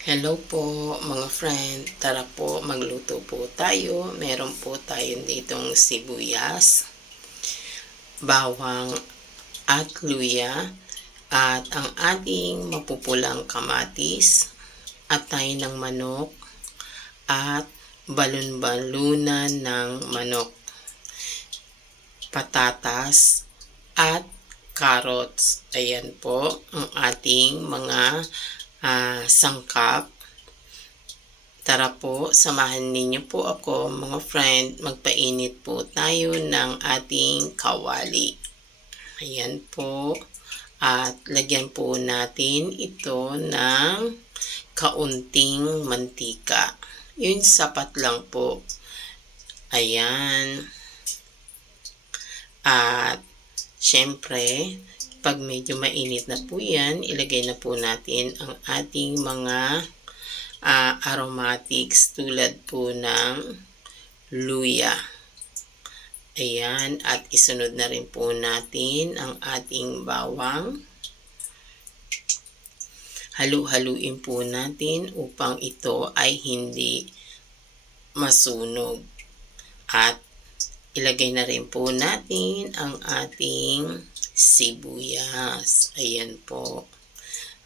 Hello po mga friend, tara po magluto po tayo. Meron po tayo ditong sibuyas, bawang at luya at ang ating mapupulang kamatis, atay ng manok at balon-balunan ng manok, patatas at carrots. Ayan po ang ating mga sangkap. Tara po, samahan ninyo po ako mga friend, magpainit po tayo ng ating kawali. Ayan po, at lagyan po natin ito ng kaunting mantika. Yun, sapat lang po. Ayan. At syempre, pag medyo mainit na po yan, ilagay na po natin ang ating mga aromatics tulad po ng luya. Ayan, at isunod na rin po natin ang ating bawang. Halu-haluin po natin upang ito ay hindi masunog. At ilagay na rin po natin ang ating sibuyas. Ayan po.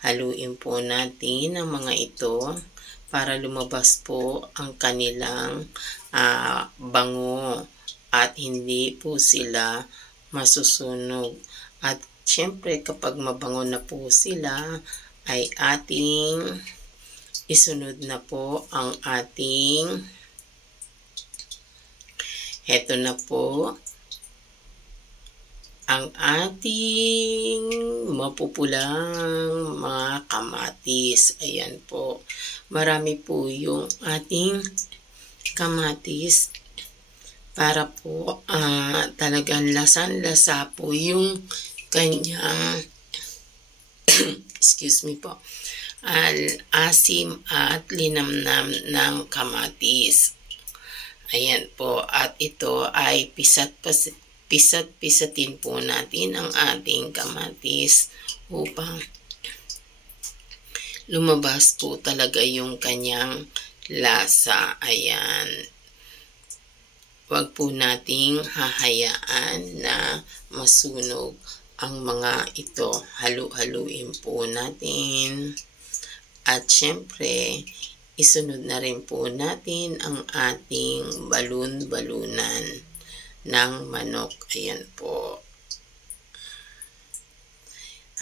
Haluin po natin ang mga ito para lumabas po ang kanilang bango at hindi po sila masusunog. At syempre kapag mabango na po sila ay ating isunod na po ang ating heto na po ang ating mapupulang mga kamatis. Ayan po. Marami po yung ating kamatis para po talagang lasan-lasa po yung kanyang excuse me po, asim at linamnam ng kamatis. Ayan po, at ito ay pisat-pisatin po natin ang ating kamatis upang lumabas po talaga yung kanyang lasa. Ayan. Huwag po nating hahayaan na masunog ang mga ito. Halu-haluin po natin. At syempre, isunod na rin po natin ang ating balon-balunan ng manok. Ayan po.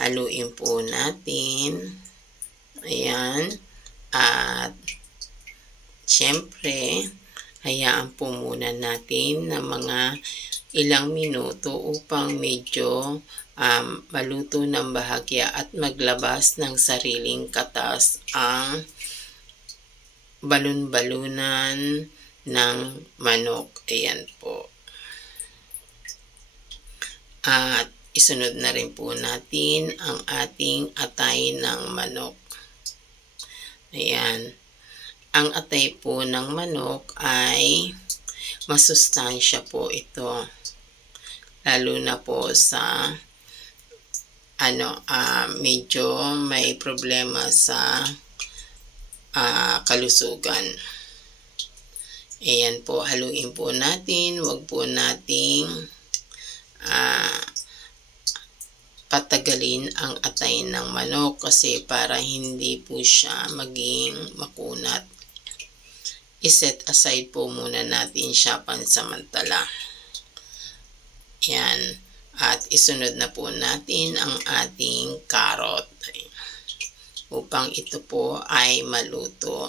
Haluin po natin. Ayan. At syempre, hayaan po muna natin na mga ilang minuto upang medyo maluto ng bahagya at maglabas ng sariling katas ang balon-balunan ng manok. Ayan po. At isunod na rin po natin ang ating atay ng manok. Ayan. Ang atay po ng manok ay masustansya po ito. Lalo na po sa medyo may problema sa kalusugan. Ayan po, haluin po natin. Huwag po nating patagalin ang atay ng manok kasi para hindi po siya maging makunat. I-set aside po muna natin siya pansamantala. Yan. At isunod na po natin ang ating carrot upang ito po ay maluto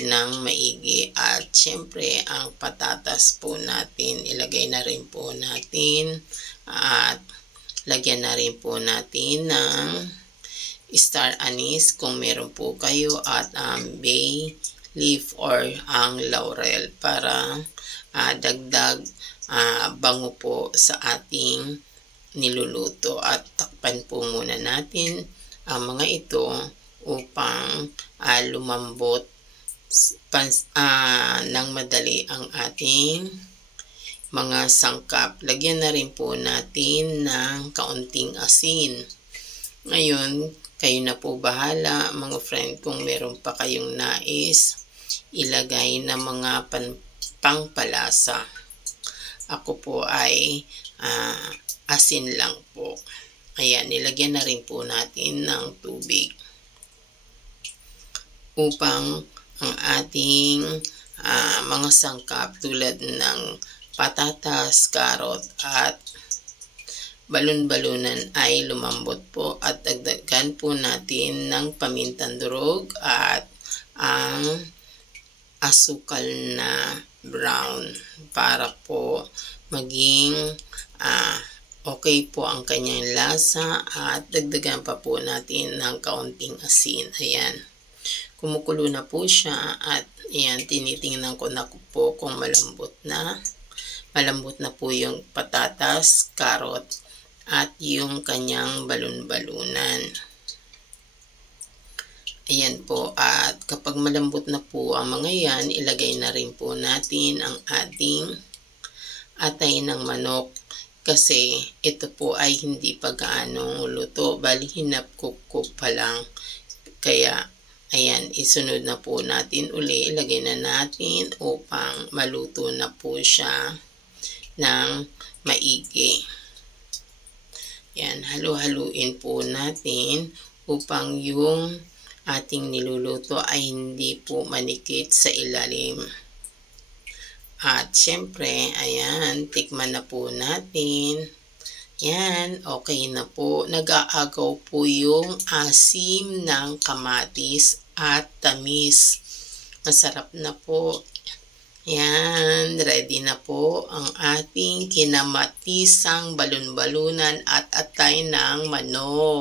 ng maigi. At syempre ang patatas po natin, ilagay na rin po natin at lagyan na rin po natin ng star anise kung meron po kayo at bay leaf or ang laurel para dagdag bango po sa ating niluluto. At takpan po muna natin ang mga ito upang lumambot ng madali ang ating mga sangkap. Lagyan na rin po natin ng kaunting asin. Ngayon, Kayo na po bahala mga friend kung meron pa kayong nais ilagay na mga pangpalasa. Ako po ay asin lang po. Ayan, nilagyan na rin po natin ng tubig upang ang ating mga sangkap tulad ng patatas, karot at balon-balunan ay lumambot po, at dagdagan po natin ng pamintang durog at ang asukal na brown para po maging okay po ang kanyang lasa, at dagdagan pa po natin ng kaunting asin. Ayan, kumukulo na po siya at ayan, tinitingnan ko na po kung malambot na po yung patatas, karot at yung kanyang balon-balunan. Ayan po, at kapag malambot na po ang mga yan, ilagay na rin po natin ang ating atay ng manok, kasi ito po ay hindi pa gaano luto, bali hinapkuk pa lang. Kaya ayan, isunod na po natin uli, ilagay na natin upang maluto na po siya ng maigi. Yan, halu-haluin po natin upang yung ating niluluto ay hindi po manikit sa ilalim. At syempre, ayan, tikman na po natin. Yan, okay na po. Nag-aagaw po yung asim ng kamatis at tamis. Masarap na po. Yan, ready na po ang ating kinamatisang balon-balunan at atay ng manok.